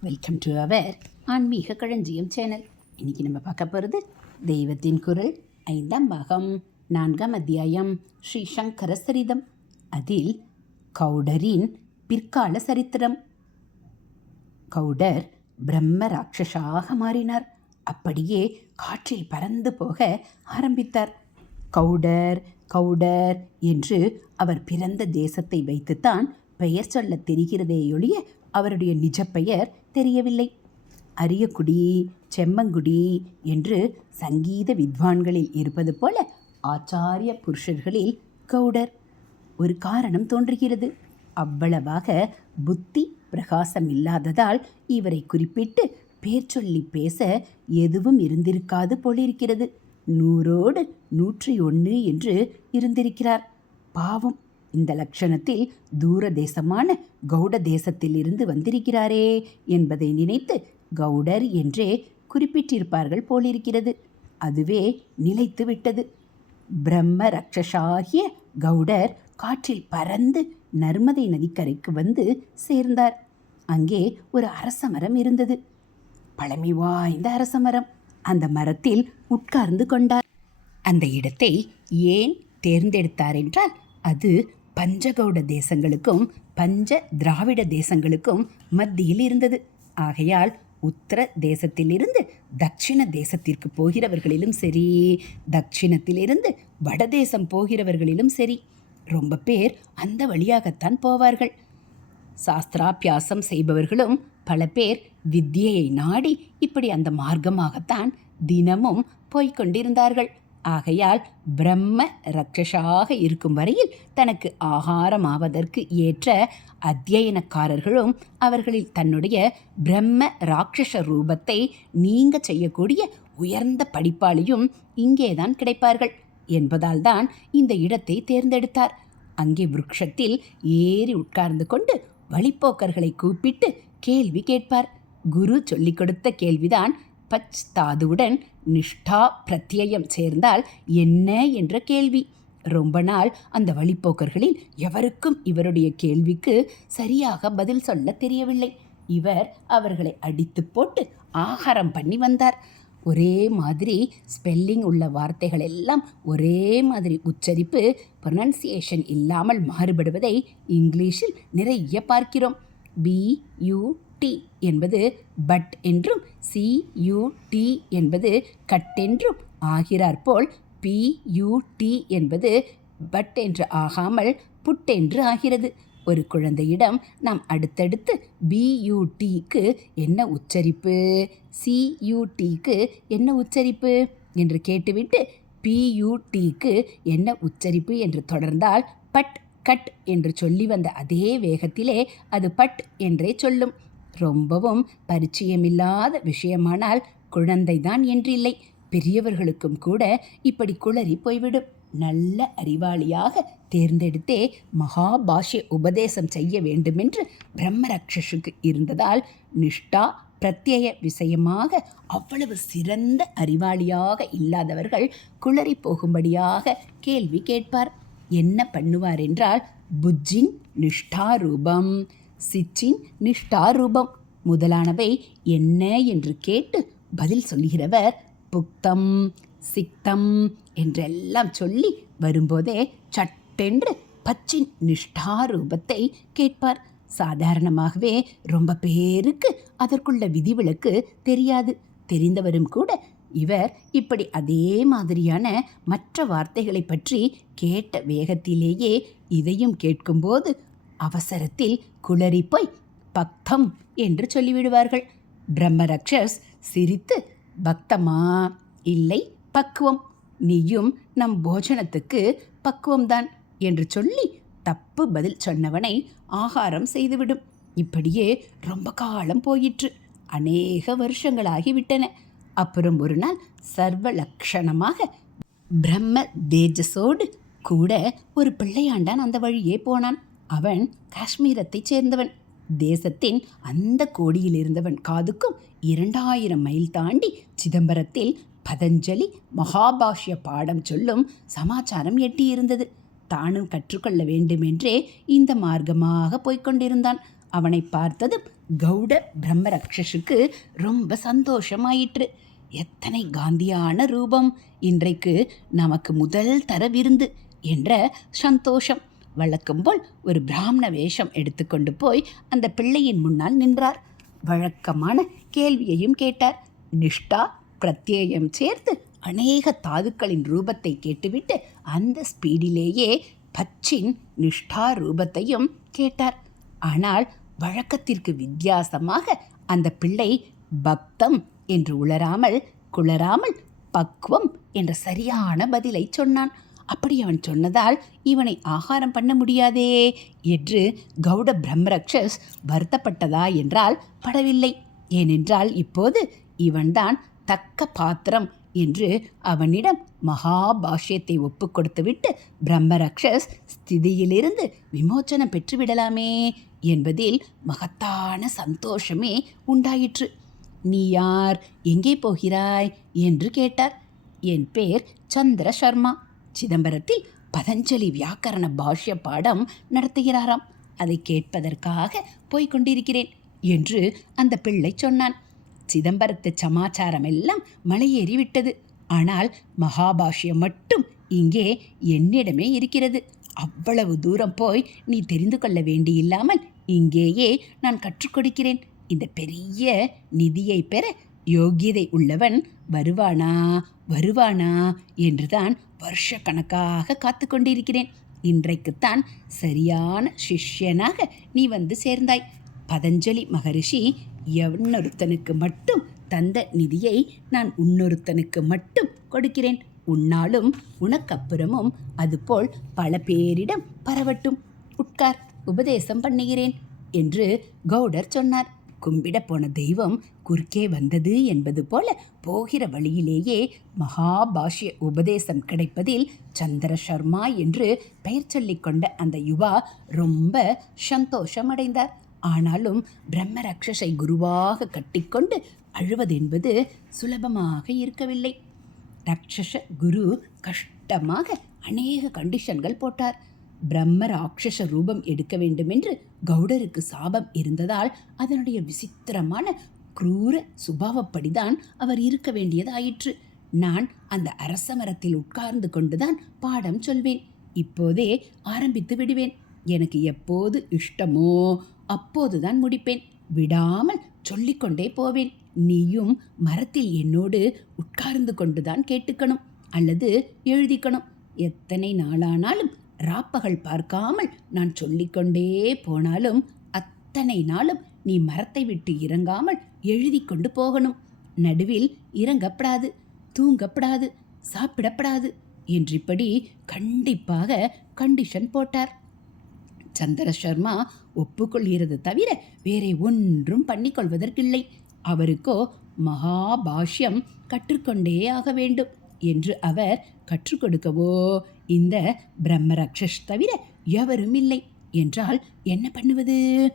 Welcome to our ஆன்மீக களஞ்சியம் channel இன்றைக்கி நம்ம பார்க்க போகிறது தெய்வத்தின் குரல் ஐந்தாம் பாகம் நான்காம் அத்தியாயம் ஸ்ரீ சங்கர சரிதம். அதில் கௌடரின் பிற்கால சரித்திரம். கௌடர் பிரம்ம ராட்சஸாக மாறினார். அப்படியே காற்றில் பறந்து போக ஆரம்பித்தார். கௌடர் கௌடர் என்று அவர் பிறந்த தேசத்தை வைத்துத்தான் பெயர் சொல்லத் தெரிகிறதேயொழிய அவருடைய நிஜ பெயர் தெரியவில்லை. அரியக்குடி செம்மங்குடி என்று சங்கீத வித்வான்களில் இருப்பது போல ஆச்சாரிய புருஷர்களில் கௌடர் ஒரு காரணம் தோன்றுகிறது. அவ்வளவாக புத்தி பிரகாசம் இல்லாததால் இவரை குறிப்பிட்டு பேர் சொல்லி பேச எதுவும் இருந்திருக்காது போலிருக்கிறது. நூறோடு நூற்றி ஒன்று என்று இருந்திருக்கிறார். பாவம். இந்த லட்சணத்தில் தூர தேசமான கௌட தேசத்திலிருந்து வந்திருக்கிறாரே என்பதை நினைத்து கௌடர் என்றே குறிப்பிட்டிருப்பார்கள் போலிருக்கிறது. அதுவே நிலைத்து விட்டது பிரம்ம ரக்ஷசாகிய கௌடர் காற்றில் பறந்து நர்மதை நதிக்கரைக்கு வந்து சேர்ந்தார். அங்கே ஒரு அரச மரம் இருந்தது. பழமை வாய்ந்த அரச மரம். அந்த மரத்தில் உட்கார்ந்து கொண்டார். அந்த இடத்தை ஏன் தேர்ந்தெடுத்தார் என்றால் அது பஞ்சகௌட தேசங்களுக்கும் பஞ்ச திராவிட தேசங்களுக்கும் மத்தியில் இருந்தது. ஆகையால் உத்தர தேசத்திலிருந்து தட்சிண தேசத்திற்கு போகிறவர்களிலும் சரி தட்சிணத்திலிருந்து வடதேசம் போகிறவர்களிலும் சரி ரொம்ப பேர் அந்த வழியாகத்தான் போவார்கள். சாஸ்திராபியாசம் செய்பவர்களும் பல பேர் வித்தியை நாடி இப்படி அந்த மார்க்கமாகத்தான் தினமும் போய்கொண்டிருந்தார்கள் ஆகையால் பிரம்ம ரக்ஷசாக இருக்கும் வரையில் தனக்கு ஆகாரமாவதற்கு ஏற்ற அத்தியனக்காரர்களும் அவர்களில் தன்னுடைய பிரம்ம ராட்சச ரூபத்தை நீங்க செய்யக்கூடிய உயர்ந்த படிப்பாளியும் இங்கேதான் கிடைப்பார்கள் என்பதால் தான் இந்த இடத்தை தேர்ந்தெடுத்தார். அங்கே விருட்சத்தில் ஏறி உட்கார்ந்து கொண்டு வழிப்போக்கர்களை கூப்பிட்டு கேள்வி கேட்பார். குரு சொல்லிக் கொடுத்த கேள்விதான் பச் தாதுவுடன் நிஷ்டா பிரத்யயம் சேர்ந்தால் என்ன என்ற கேள்வி. ரொம்ப நாள் அந்த வழிப்போக்கர்களில் எவருக்கும் இவருடைய கேள்விக்கு சரியாக பதில் சொல்ல தெரியவில்லை. இவர் அவர்களை அடித்து போட்டு ஆகாரம் பண்ணி வந்தார். ஒரே மாதிரி ஸ்பெல்லிங் உள்ள வார்த்தைகள் எல்லாம் ஒரே மாதிரி உச்சரிப்பு ப்ரொனன்சியேஷன் இல்லாமல் மாறுபடுவதை இங்கிலீஷில் நிறைய பார்க்கிறோம். பி யூ டி என்பது பட் என்றும் சி டி என்பது கட் என்றும் ஆகிறாற்போல் பி டி என்பது பட் என்று ஆகாமல் புட் என்று ஆகிறது. ஒரு குழந்தையிடம் நாம் அடுத்தடுத்து பியூடிக்கு என்ன உச்சரிப்பு? சியூடிக்கு என்ன உச்சரிப்பு? என்று கேட்டுவிட்டு பியூடிக்கு என்ன உச்சரிப்பு என்று தொடர்ந்தால் பட் கட் என்று சொல்லி வந்த அதே வேகத்திலே அது பட் என்றே சொல்லும். ரொம்பவும் பரிச்சயமில்லாத விஷயமானால் குழந்தைதான் என்றில்லை. பெரியவர்களுக்கும் கூட இப்படி குளறி போய்விடும். நல்ல அறிவாளியாக தேர்ந்தெடுத்தே மகாபாஷ்ய உபதேசம் செய்ய வேண்டுமென்று பிரம்மரக்ஷஸுக்கு இருந்ததால் நிஷ்டா பிரத்யய விஷயமாக அவ்வளவு சிறந்த அறிவாளியாக இல்லாதவர்கள் குளறி போகும்படியாக கேள்வி கேட்பார். என்ன பண்ணுவார் என்றால் புஜ்ஜின் நிஷ்டாரூபம் சிச்சின் நிஷ்டாரூபம் முதலானவை என்ன என்று கேட்டு பதில் சொல்லுகிறவர் புக்தம் சிக்தம் என்றெல்லாம் சொல்லி வரும்போதே சட்டென்று பச்சின் நிஷ்டாரூபத்தை கேட்பார். சாதாரணமாகவே ரொம்ப பேருக்கு அதற்குள்ள விதிவிலக்கு தெரியாது. தெரிந்தவரும் கூட இவர் இப்படி அதே மாதிரியான மற்ற வார்த்தைகளை பற்றி கேட்ட வேகத்திலேயே இதையும் கேட்கும்போது அவசரத்தில் குளறிப்போய் பக்தம் என்று சொல்லிவிடுவார்கள். பிரம்மரக்ஷஸ் சிரித்து பக்தமா? இல்லை பக்குவம். நீயும் நம் போஜனத்துக்கு பக்குவம்தான் என்று சொல்லி தப்பு பதில் சொன்னவனை ஆகாரம் செய்துவிடும். இப்படியே ரொம்ப காலம் போயிற்று. அநேக வருஷங்களாகிவிட்டன. அப்புறம் ஒரு நாள் சர்வ லக்ஷணமாக பிரம்ம தேஜஸோடு கூட ஒரு பிள்ளையாண்டான் அந்த வழியே போனான். அவன் காஷ்மீரத்தைச் சேர்ந்தவன். தேசத்தின் அந்த கோடியில் இருந்தவன் காதுக்கும் இரண்டாயிரம் மைல் தாண்டி சிதம்பரத்தில் பதஞ்சலி மகாபாஷ்ய பாடம் சொல்லும் சமாச்சாரம் எட்டியிருந்தது. தானும் கற்றுக்கொள்ள வேண்டுமென்றே இந்த மார்க்கமாக போய்க்கொண்டிருந்தான் அவனை பார்த்ததும் கௌட பிரம்மரக்ஷஸுக்கு ரொம்ப சந்தோஷமாயிற்று. எத்தனை காந்தியான ரூபம் இன்றைக்கு நமக்கு முதல் தர விருந்து என்ற சந்தோஷம். வழக்கம் போல் ஒரு பிராமண வேஷம் எடுத்துக்கொண்டு போய் அந்த பிள்ளையின் முன்னால் நின்றார். வழக்கமான கேள்வியையும் கேட்டார். நிஷ்டா பிரத்யேயம் சேர்த்து அநேக தாதுக்களின் ரூபத்தை கேட்டுவிட்டு அந்த ஸ்பீடிலேயே பச்சின் நிஷ்டா ரூபத்தையும் கேட்டார். ஆனால் வழக்கத்திற்கு வித்தியாசமாக அந்த பிள்ளை பக்தம் என்று உளராமல் குளராமல் பக்குவம் என்ற சரியான பதிலை சொன்னான். அப்படி அவன் சொன்னதால் இவனை ஆகாரம் பண்ண முடியாதே என்று கௌட பிரம்மரக்ஷஸ் வருத்தப்பட்டதா என்றால் படவில்லை. ஏனென்றால் இப்போது இவன்தான் தக்க பாத்திரம் என்று அவனிடம் மகாபாஷ்யத்தை ஒப்புக் கொடுத்துவிட்டு பிரம்மரக்ஷஸ் ஸ்திதியிலிருந்து விமோச்சனம் பெற்றுவிடலாமே என்பதில் மகத்தான சந்தோஷமே உண்டாயிற்று. நீ யார்? எங்கே போகிறாய்? என்று கேட்டார். என் பேர் சந்திர சர்மா சிதம்பரத்தில் பதஞ்சலி வியாக்கரண பாஷ்ய பாடம் நடத்துகிறாராம். அதை கேட்பதற்காக போய்க் கொண்டிருக்கிறேன் என்று அந்த பிள்ளை சொன்னான். சிதம்பரத்து சமாச்சாரம் எல்லாம் மலையேறிவிட்டது. ஆனால் மகாபாஷ்யம் மட்டும் இங்கே என்னிடமே இருக்கிறது. அவ்வளவு தூரம் போய் நீ தெரிந்து கொள்ள வேண்டியில்லாமல் இங்கேயே நான் கற்றுக் கொடுக்கிறேன். இந்த பெரிய நிதியை பெற யோகியதை உள்ளவன் வருவானா வருவானா என்றுதான் வருஷ கணக்காக காத்து கொண்டிருக்கிறேன் இன்றைக்குத்தான் சரியான சிஷ்யனாக நீ வந்து சேர்ந்தாய். பதஞ்சலி மகரிஷி எவனொருத்தனுக்கு மட்டும் தந்த நிதியை நான் உன்னொருத்தனுக்கு மட்டும் கொடுக்கிறேன். உன்னாலும் உனக்கப்புறமும் அதுபோல் பல பேரிடம் பரவட்டும். உட்கார் உபதேசம் பண்ணுகிறேன் என்று கௌடர் சொன்னார். கும்பிட போன தெய்வம் குறுக்கே வந்தது என்பது போல போகிற வழியிலேயே மகாபாஷ்ய உபதேசம் கிடைப்பதில் சந்திர சர்மா என்று பெயர் சொல்லிக் கொண்ட அந்த யுவா ரொம்ப சந்தோஷமடைந்தார். ஆனாலும் பிரம்ம ரக்ஷஸை குருவாக கட்டிக்கொண்டு அழுவதென்பது சுலபமாக இருக்கவில்லை. ரக்ஷச குரு கஷ்டமாக அநேக கண்டிஷன்கள் போட்டார். பிரம்ம ராட்சச ரூபம் எடுக்க வேண்டுமென்று கௌடருக்கு சாபம் இருந்ததால் அதனுடைய விசித்திரமான குரூர சுபாவப்படிதான் அவர் இருக்க வேண்டியதாயிற்று. நான் அந்த அரச மரத்தில் உட்கார்ந்து கொண்டுதான் பாடம் சொல்வேன். இப்போதே ஆரம்பித்து விடுவேன். எனக்கு எப்போது இஷ்டமோ அப்போதுதான் முடிப்பேன். விடாமல் சொல்லிக்கொண்டே போவேன். நீயும் மரத்தில் என்னோடு உட்கார்ந்து கொண்டுதான் கேட்டுக்கணும் அல்லது எழுதிக்கணும். எத்தனை நாளானாலும் ராப்பகல் பார்க்காமல் நான் சொல்லிக்கொண்டே போனாலும் அத்தனை நாளும் நீ மரத்தை விட்டு இறங்காமல் எழுதி கொண்டு போகணும். நடுவில் இறங்கப்படாது தூங்கப்படாது சாப்பிடப்படாது என்றிப்படி கண்டிப்பாக கண்டிஷன் போட்டார். சந்திர சர்மா ஒப்புக்கொள்கிறது தவிர வேறே ஒன்றும் பண்ணிக்கொள்வதற்கில்லை. அவருக்கோ மகாபாஷ்யம் கற்றுக்கொண்டே ஆக வேண்டும். என்று அவர் கற்றுக் கொடுக்கவோ? இந்த பிரம்மரக்ஷஸ் தவிர எவரும் இல்லை என்றால் என்ன பண்ணுவது?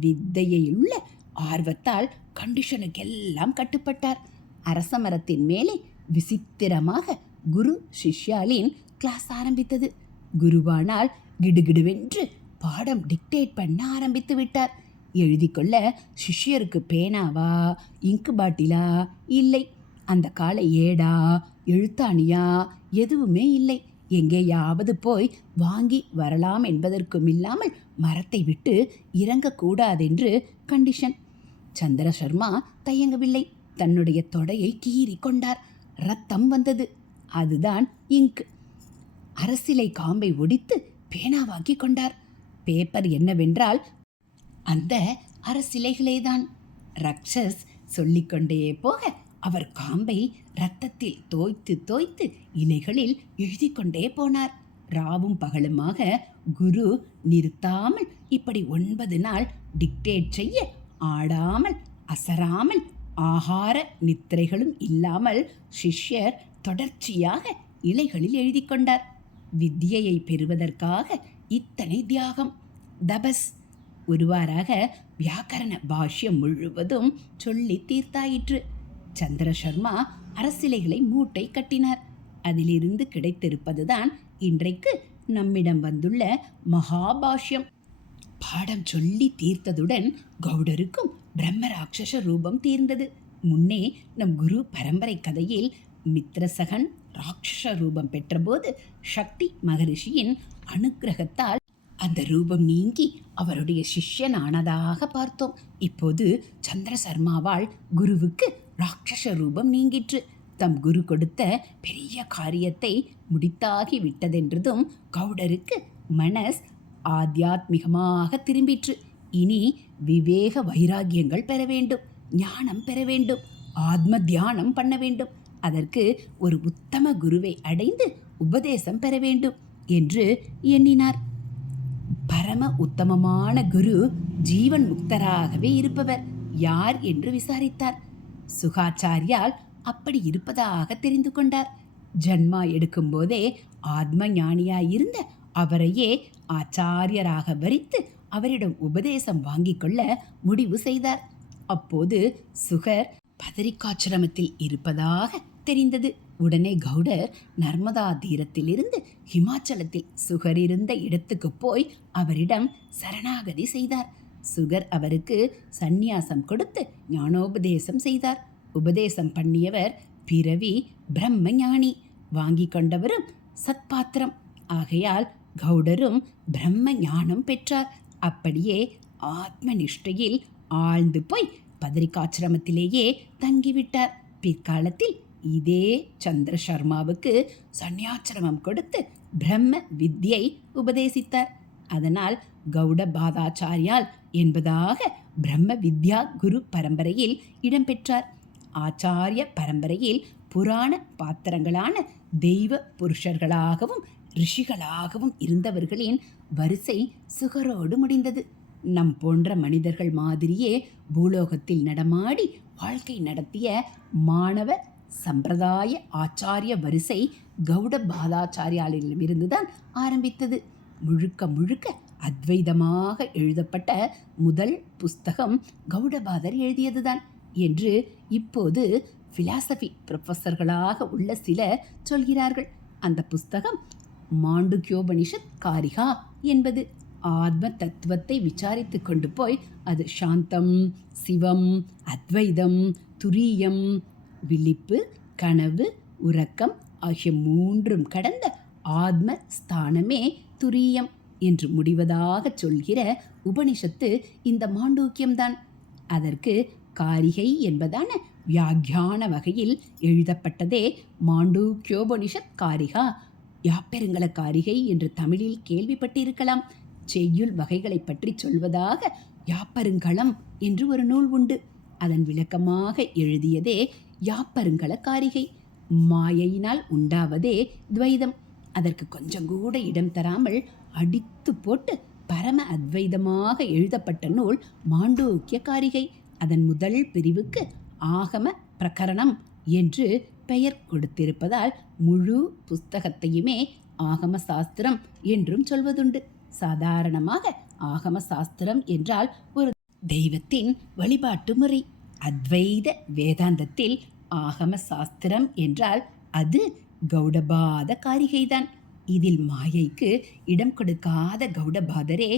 வித்தையிலுள்ள ஆர்வத்தால் கண்டிஷனுக்கெல்லாம் கட்டுப்பட்டார். அரச மரத்தின் மேலே விசித்திரமாக குரு சிஷ்யாலின் கிளாஸ் ஆரம்பித்தது. குருவானால் கிடுகிடுவென்று பாடம் டிக்டேட் பண்ண ஆரம்பித்து விட்டார். எழுதிக்கொள்ள சிஷ்யருக்கு பேனாவா இங்கு பாட்டிலா இல்லை. அந்த கால ஏடா எழுத்தாணியா? எதுவுமே இல்லை. எங்கேயாவது போய் வாங்கி வரலாம் என்பதற்கும் இல்லாமல் மரத்தை விட்டு இறங்கக்கூடாதென்று கண்டிஷன் சந்திர சர்மா தயங்கவில்லை. தன்னுடைய தொடையை கீறி கொண்டார். ரத்தம் வந்தது. அதுதான் இங்க். அரசிலை காம்பை ஒடித்து பேனாவாக்கி கொண்டார். பேப்பர் என்னவென்றால் அந்த அரசிலைகளேதான். ரக்ஷஸ் சொல்லிக்கொண்டே போக அவர் காம்பை ரத்தத்தில் தோய்த்து தோய்த்து இலைகளில் எழுதி கொண்டே போனார். ராவும் பகலுமாக குரு நிறுத்தாமல் இப்படி ஒன்பது நாள் டிக்டேட் செய்ய ஆடாமல் அசராமல் ஆகார நித்திரைகளும் இல்லாமல் சிஷ்யர் தொடர்ச்சியாக இலைகளில் எழுதி கொண்டார் வித்தியையை பெறுவதற்காக இத்தனை தியாகம். தபஸ் ஒருவாறாக வியாக்கரண பாஷ்யம் முழுவதும் சொல்லி தீர்த்தாயிற்று. சந்திர சர்மா அரசிலைகளை மூட்டை கட்டினார். அதிலிருந்து கிடைத்திருப்பதுதான் இன்றைக்கு நம்மிடம் வந்துள்ள மகாபாஷ்யம். பாடம் சொல்லி தீர்த்ததுடன் கௌடருக்கும் பிரம்ம ராட்சச ரூபம் தீர்ந்தது. முன்னே நம் குரு பரம்பரை கதையில் மித்ரசகன் ராட்சச ரூபம் பெற்றபோது சக்தி மகரிஷியின் அனுக்கிரகத்தால் அந்த ரூபம் நீங்கி அவருடைய சிஷ்யனானதாக பார்த்தோம். இப்போது சந்திர சர்மாவால் குருவுக்கு ராட்சச ரூபம் நீங்கிற்று. தம் குரு கொடுத்த பெரிய காரியத்தை முடித்தாகி விட்டதென்றதும் கவுடருக்கு மனஸ் ஆத்தியாத்மிகமாக திரும்பிற்று. இனி விவேக வைராகியங்கள் பெற வேண்டும் ஞானம் பெற வேண்டும் ஆத்ம தியானம் பண்ண வேண்டும். அதற்கு ஒரு உத்தம குருவை அடைந்து உபதேசம் பெற வேண்டும் என்று எண்ணினார். பரம உத்தமமான குரு ஜீவன் முக்தராகவே இருப்பவர். யார் என்று விசாரித்தார். சுகாச்சாரியால் அப்படி இருப்பதாக தெரிந்து கொண்டார். ஜன்மா எடுக்கும்போதே ஆத்ம ஞானியாயிருந்த அவரையே ஆச்சாரியராக வரித்து அவரிடம் உபதேசம் வாங்கிக் கொள்ள முடிவு செய்தார். அப்போது சுகர் பதரிக்காச்சிரமத்தில் இருப்பதாக தெரிந்தது. உடனே கவுடர் நர்மதா தீரத்திலிருந்து ஹிமாச்சலத்தில் சுகர் இருந்த இடத்துக்கு போய் அவரிடம் சரணாகதி செய்தார். சுகர் அவருக்கு சந்நியாசம் கொடுத்து ஞானோபதேசம் செய்தார். உபதேசம் பண்ணியவர் பிறவி பிரம்ம ஞானி வாங்கி கொண்டவரும் சத்பாத்திரம். ஆகையால் கௌடரும் பிரம்ம ஞானம் பெற்றார். அப்படியே ஆத்ம நிஷ்டையில் ஆழ்ந்து போய் பதரிகாச்சிரமத்திலேயே தங்கிவிட்டார். பிற்காலத்தில் இதே சந்திர சர்மாவுக்கு சந்நியாசிரமம் கொடுத்து பிரம்ம வித்யை உபதேசித்தார். அதனால் கௌட பாதாச்சாரியால் என்பதாக பிரம்ம வித்யா குரு பரம்பரையில் இடம்பெற்றார். ஆச்சாரிய பரம்பரையில் புராண பாத்திரங்களான தெய்வ புருஷர்களாகவும் ரிஷிகளாகவும் இருந்தவர்களின் வரிசை சுகரோடு முடிந்தது. நம் போன்ற மனிதர்கள் மாதிரியே பூலோகத்தில் நடமாடி வாழ்க்கை நடத்திய மாணவ சம்பிரதாய ஆச்சாரிய வரிசை கௌட பாதாச்சாரியாளரிடமிருந்து தான் ஆரம்பித்தது. முழுக்க முழுக்க அத்வைதமாக எழுதப்பட்ட முதல் புஸ்தகம் கௌடபாதர் எழுதியதுதான் என்று இப்போது பிலாசபி ப்ரொஃபஸர்களாக உள்ள சிலர் சொல்கிறார்கள். அந்த புஸ்தகம் மாண்டுக்யோபனிஷத் காரிகா என்பது. ஆத்ம தத்துவத்தை விசாரித்து கொண்டு போய் அது சாந்தம் சிவம் அத்வைதம் துரியம் விழிப்பு கனவு உறக்கம் ஆகிய மூன்றும் கடந்த ஆத்ம ஸ்தானமே துரியம். என்று முடிவதாக சொல்கிற உபனிஷத்து இந்த மாண்டூக்கியம்தான். அதற்கு காரிகை என்பதான வியாக்கியான வகையில் எழுதப்பட்டதே மாண்டூக்கியோபனிஷத் காரிகா. யாப்பெருங்கல காரிகை என்று தமிழில் கேள்விப்பட்டிருக்கலாம். செய்யுள் வகைகளை பற்றி சொல்வதாக யாப்பருங்களம் என்று ஒரு நூல் உண்டு. அதன் விளக்கமாக எழுதியதே யாப்பருங்கள காரிகை. மாயையினால் உண்டாவதே துவைதம். அதற்கு கொஞ்சம் கூட இடம் தராமல் அடித்து போட்டு பரம அத்வைதமாக எழுதப்பட்ட நூல் மாண்டூக்கிய காரிகை அதன் முதல் பிரிவுக்கு ஆகம பிரகரணம் என்று பெயர் கொடுத்திருப்பதால் முழு புஸ்தகத்தையுமே ஆகம சாஸ்திரம் என்றும் சொல்வதுண்டு. சாதாரணமாக ஆகம சாஸ்திரம் என்றால் ஒரு தெய்வத்தின் வழிபாட்டு முறை. அத்வைத வேதாந்தத்தில் ஆகம சாஸ்திரம் என்றால் அது கௌடபாத காரிகைதான் இதில் மாயைக்கு இடம் கொடுக்காத கௌடபாதரே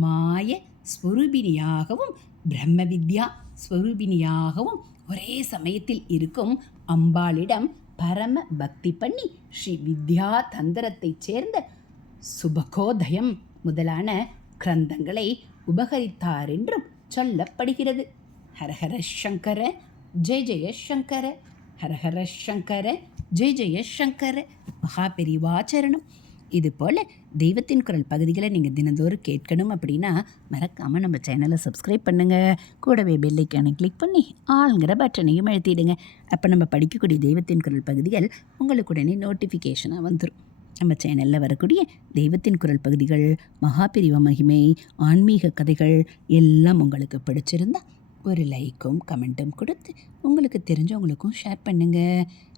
மாய ஸ்வரூபினியாகவும் பிரம்ம வித்யா ஸ்வரூபினியாகவும் ஒரே சமயத்தில் இருக்கும் அம்பாளிடம் பரம பக்தி பண்ணி ஸ்ரீ வித்யா தந்திரத்தைச் சேர்ந்த சுபகோதயம் முதலான கிரந்தங்களை உபகரித்தார் என்றும் சொல்லப்படுகிறது. ஹரஹர சங்கர ஜெய ஜெய சங்கர ஹரஹர சங்கர ஜெய் ஜெய சங்கர மகா பெரிவாச்சரணம் இது போல் தெய்வத்தின் குரல் பகுதிகளை நீங்கள் தினந்தோறும் கேட்கணும் அப்படின்னா மறக்காமல் நம்ம சேனலை சப்ஸ்கிரைப் பண்ணுங்கள் கூடவே பெல்லைக்கானை கிளிக் பண்ணி ஆளுங்கிற பட்டனையும் எழுத்திடுங்க அப்போ நம்ம படிக்கக்கூடிய தெய்வத்தின் குரல் பகுதிகள் உங்களுக்கு உடனே நோட்டிஃபிகேஷனாக வந்துடும் நம்ம சேனலில் வரக்கூடிய தெய்வத்தின் குரல் பகுதிகள் மகாபிரிவ மகிமை ஆன்மீக கதைகள் எல்லாம் உங்களுக்கு பிடிச்சிருந்தா ஒரு லைக்கும் கமெண்ட்டும் கொடுத்து உங்களுக்கு தெரிஞ்சவங்களுக்கும் ஷேர் பண்ணுங்கள்